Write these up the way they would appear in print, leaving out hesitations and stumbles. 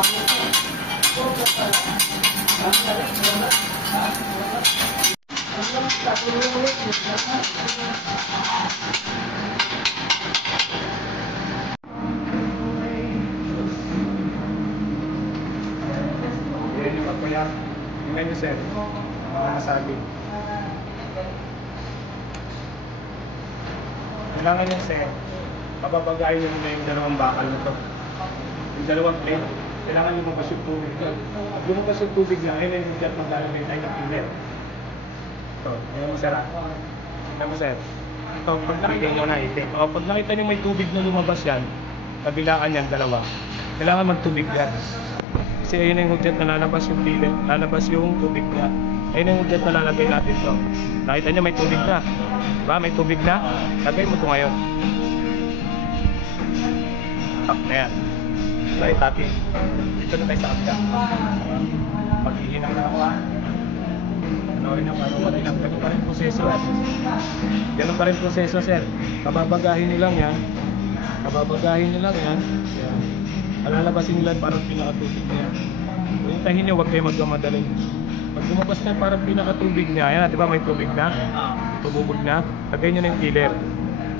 Yan yung pagkuya. Tingnan nyo sir. Mga nasabi. Kailangan nyo sir. Papapagayin nyo muna yung dalawang bakal na to. Yung dalawang plate. Kailangan lumabas yung tubig na. Pag lumabas yung tubig na, ayun yung jet maglalagay tayo ng inlet. Ito. Tingnan mo sir. Tingnan mo sir. Ito. Pag nakita nyo na itin. O pag nakita nyo may tubig na lumabas yan, kabilaan yan dalawa. Kailangan magtubig yan. Kasi ayun yung jet na lalabas yung pilit, lalabas yung tubig na. Ayun yung jet na lalagay natin to. Nakita nyo may tubig na. Diba? May tubig na. Lagay mo ito ngayon. Tap na yan. Try tapping. Dito na tayo sa kapya. Pag-ihinang na ako ha. Ano pa rin ang ganun pa rin proseso. Ganun pa rin proseso sir. Kababagahin nyo lang yan. Kababagahin nyo lang yan. Yan. Alalabasin nila parang pinakatubig niya. Hintahin nyo, huwag kayo magkamadali. Pag lumabas na parang pinakatubig niya, yan, di ba may tubig na? Tububog na. Lagay nyo na yung killer.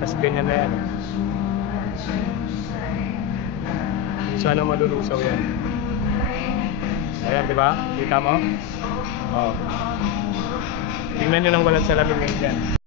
Tapos ganyan na yan. Sana malulusaw yan. Ayan, di ba? Kita mo? Oh. Tingnan nyo lang walang salamin ngayon yan.